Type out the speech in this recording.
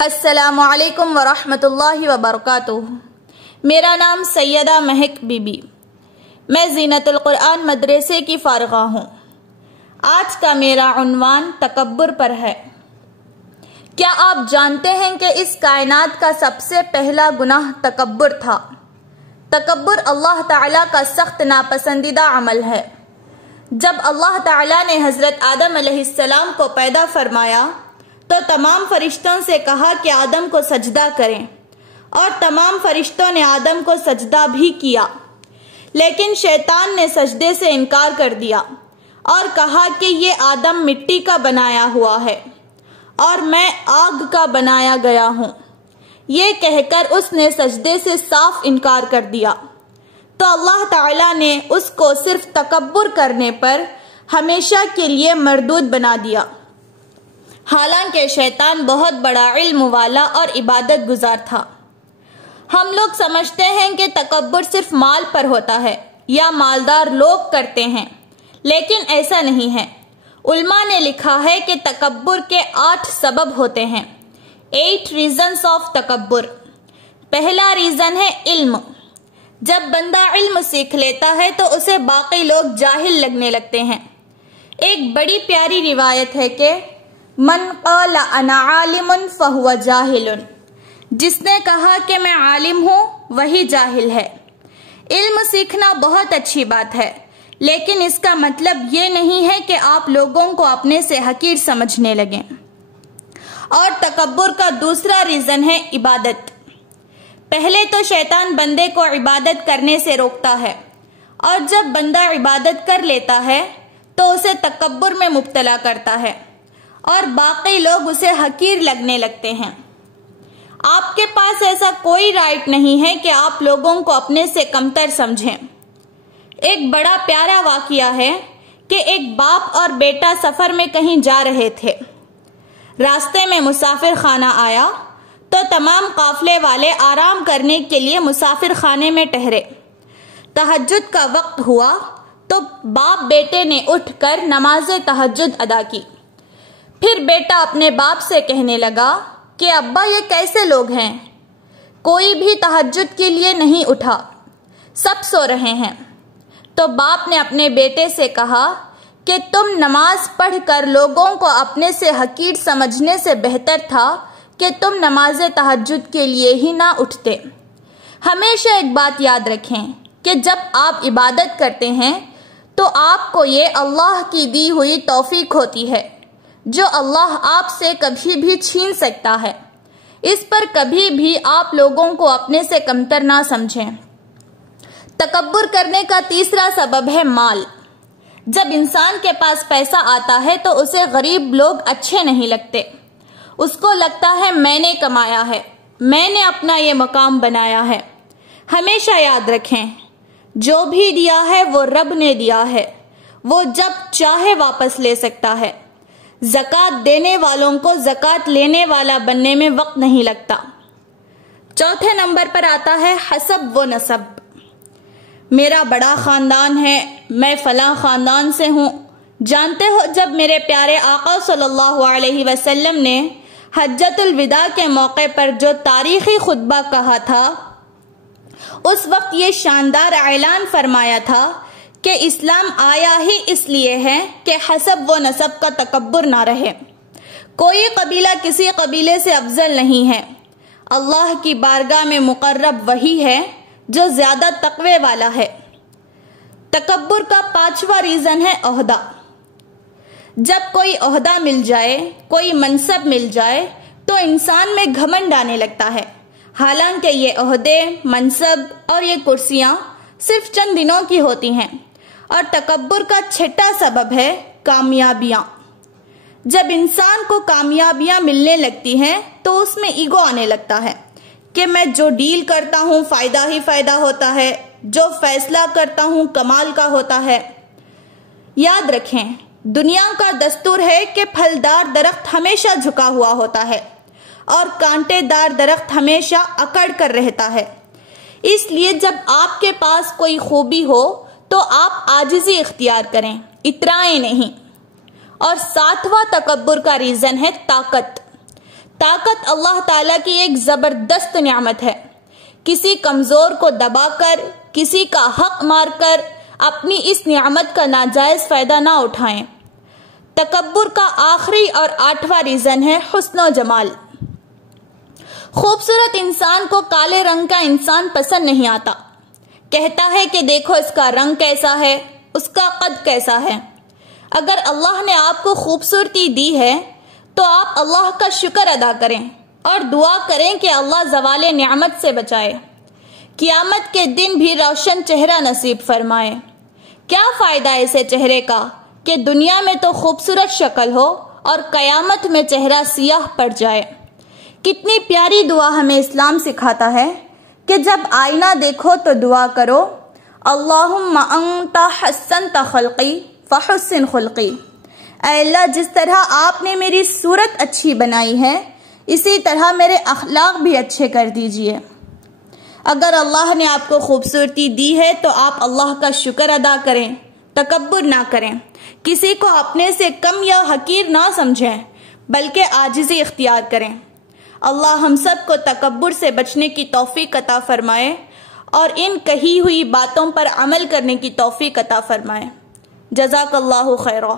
السلام علیکم ورحمۃ اللہ وبرکاتہ۔ میرا نام سیدہ مہک بی بی، میں زینت القرآن مدرسے کی فارغہ ہوں۔ آج کا میرا عنوان تکبر پر ہے۔ کیا آپ جانتے ہیں کہ اس کائنات کا سب سے پہلا گناہ تکبر تھا؟ تکبر اللہ تعالیٰ کا سخت ناپسندیدہ عمل ہے۔ جب اللہ تعالیٰ نے حضرت آدم علیہ السلام کو پیدا فرمایا تو تمام فرشتوں سے کہا کہ آدم کو سجدہ کریں، اور تمام فرشتوں نے آدم کو سجدہ بھی کیا، لیکن شیطان نے سجدے سے انکار کر دیا اور کہا کہ یہ آدم مٹی کا بنایا ہوا ہے اور میں آگ کا بنایا گیا ہوں۔ یہ کہہ کر اس نے سجدے سے صاف انکار کر دیا، تو اللہ تعالیٰ نے اس کو صرف تکبر کرنے پر ہمیشہ کے لیے مردود بنا دیا۔ حالانکہ شیطان بہت بڑا علم والا اور عبادت گزار تھا۔ ہم لوگ سمجھتے ہیں کہ تکبر صرف مال پر ہوتا ہے یا مالدار لوگ کرتے ہیں، لیکن ایسا نہیں ہے۔ علماء نے لکھا ہے کہ تکبر کے 8 سبب ہوتے ہیں، 8 reasons of تکبر۔ پہلا ریزن ہے علم۔ جب بندہ علم سیکھ لیتا ہے تو اسے باقی لوگ جاہل لگنے لگتے ہیں۔ ایک بڑی پیاری روایت ہے کہ من قال انا عالم فہو جاہل، جس نے کہا کہ میں عالم ہوں وہی جاہل ہے۔ علم سیکھنا بہت اچھی بات ہے، لیکن اس کا مطلب یہ نہیں ہے کہ آپ لوگوں کو اپنے سے حقیر سمجھنے لگیں۔ اور تکبر کا دوسرا ریزن ہے عبادت۔ پہلے تو شیطان بندے کو عبادت کرنے سے روکتا ہے، اور جب بندہ عبادت کر لیتا ہے تو اسے تکبر میں مبتلا کرتا ہے اور باقی لوگ اسے حقیر لگنے لگتے ہیں۔ آپ کے پاس ایسا کوئی رائٹ نہیں ہے کہ آپ لوگوں کو اپنے سے کمتر سمجھیں۔ ایک بڑا پیارا واقعہ ہے کہ ایک باپ اور بیٹا سفر میں کہیں جا رہے تھے۔ راستے میں مسافر خانہ آیا تو تمام قافلے والے آرام کرنے کے لیے مسافر خانے میں ٹھہرے۔ تہجد کا وقت ہوا تو باپ بیٹے نے اٹھ کر نماز تہجد ادا کی۔ پھر بیٹا اپنے باپ سے کہنے لگا کہ ابا یہ کیسے لوگ ہیں، کوئی بھی تہجد کے لیے نہیں اٹھا، سب سو رہے ہیں۔ تو باپ نے اپنے بیٹے سے کہا کہ تم نماز پڑھ کر لوگوں کو اپنے سے حقیر سمجھنے سے بہتر تھا کہ تم نماز تہجد کے لیے ہی نہ اٹھتے۔ ہمیشہ ایک بات یاد رکھیں کہ جب آپ عبادت کرتے ہیں تو آپ کو یہ اللہ کی دی ہوئی توفیق ہوتی ہے جو اللہ آپ سے کبھی بھی چھین سکتا ہے۔ اس پر کبھی بھی آپ لوگوں کو اپنے سے کمتر نہ سمجھیں۔ تکبر کرنے کا تیسرا سبب ہے مال۔ جب انسان کے پاس پیسہ آتا ہے تو اسے غریب لوگ اچھے نہیں لگتے۔ اس کو لگتا ہے میں نے کمایا ہے، میں نے اپنا یہ مقام بنایا ہے۔ ہمیشہ یاد رکھیں، جو بھی دیا ہے وہ رب نے دیا ہے، وہ جب چاہے واپس لے سکتا ہے۔ زکوٰۃ دینے والوں کو زکوٰۃ لینے والا بننے میں وقت نہیں لگتا۔ چوتھے نمبر پر آتا ہے حسب و نسب۔ میرا بڑا خاندان ہے، میں فلاں خاندان سے ہوں۔ جانتے ہو جب میرے پیارے آقا صلی اللہ علیہ وسلم نے حجۃ الوداع کے موقع پر جو تاریخی خطبہ کہا تھا، اس وقت یہ شاندار اعلان فرمایا تھا کہ اسلام آیا ہی اس لیے ہے کہ حسب و نسب کا تکبر نہ رہے۔ کوئی قبیلہ کسی قبیلے سے افضل نہیں ہے۔ اللہ کی بارگاہ میں مقرب وہی ہے جو زیادہ تقوی والا ہے۔ تکبر کا 5واں ریزن ہے عہدہ۔ جب کوئی عہدہ مل جائے، کوئی منصب مل جائے تو انسان میں گھمنڈ آنے لگتا ہے، حالانکہ یہ عہدے، منصب اور یہ کرسیاں صرف چند دنوں کی ہوتی ہیں۔ اور تکبر کا 6واں سبب ہے کامیابیاں۔ جب انسان کو کامیابیاں ملنے لگتی ہیں تو اس میں ایگو آنے لگتا ہے کہ میں جو ڈیل کرتا ہوں فائدہ ہی فائدہ ہوتا ہے، جو فیصلہ کرتا ہوں کمال کا ہوتا ہے۔ یاد رکھیں، دنیا کا دستور ہے کہ پھلدار درخت ہمیشہ جھکا ہوا ہوتا ہے اور کانٹے دار درخت ہمیشہ اکڑ کر رہتا ہے۔ اس لیے جب آپ کے پاس کوئی خوبی ہو تو آپ عاجزی اختیار کریں، اترائیں نہیں۔ اور 7واں تکبر کا ریزن ہے طاقت۔ طاقت اللہ تعالیٰ کی ایک زبردست نعمت ہے۔ کسی کمزور کو دبا کر، کسی کا حق مار کر اپنی اس نعمت کا ناجائز فائدہ نہ اٹھائیں۔ تکبر کا آخری اور 8واں ریزن ہے حسن و جمال۔ خوبصورت انسان کو کالے رنگ کا انسان پسند نہیں آتا۔ کہتا ہے کہ دیکھو اس کا رنگ کیسا ہے، اس کا قد کیسا ہے۔ اگر اللہ نے آپ کو خوبصورتی دی ہے تو آپ اللہ کا شکر ادا کریں اور دعا کریں کہ اللہ زوال نعمت سے بچائے، قیامت کے دن بھی روشن چہرہ نصیب فرمائے۔ کیا فائدہ ایسے چہرے کا کہ دنیا میں تو خوبصورت شکل ہو اور قیامت میں چہرہ سیاہ پڑ جائے۔ کتنی پیاری دعا ہمیں اسلام سکھاتا ہے کہ جب آئینہ دیکھو تو دعا کرو، اللہم انت حسنت خلقی فحسن خلقی۔ اے اللہ، جس طرح آپ نے میری صورت اچھی بنائی ہے اسی طرح میرے اخلاق بھی اچھے کر دیجئے۔ اگر اللہ نے آپ کو خوبصورتی دی ہے تو آپ اللہ کا شکر ادا کریں، تکبر نہ کریں، کسی کو اپنے سے کم یا حقیر نہ سمجھیں بلکہ عاجزی اختیار کریں۔ اللہ ہم سب کو تکبر سے بچنے کی توفیق عطا فرمائے اور ان کہی ہوئی باتوں پر عمل کرنے کی توفیق عطا فرمائے۔ جزاک اللہ خیرہ۔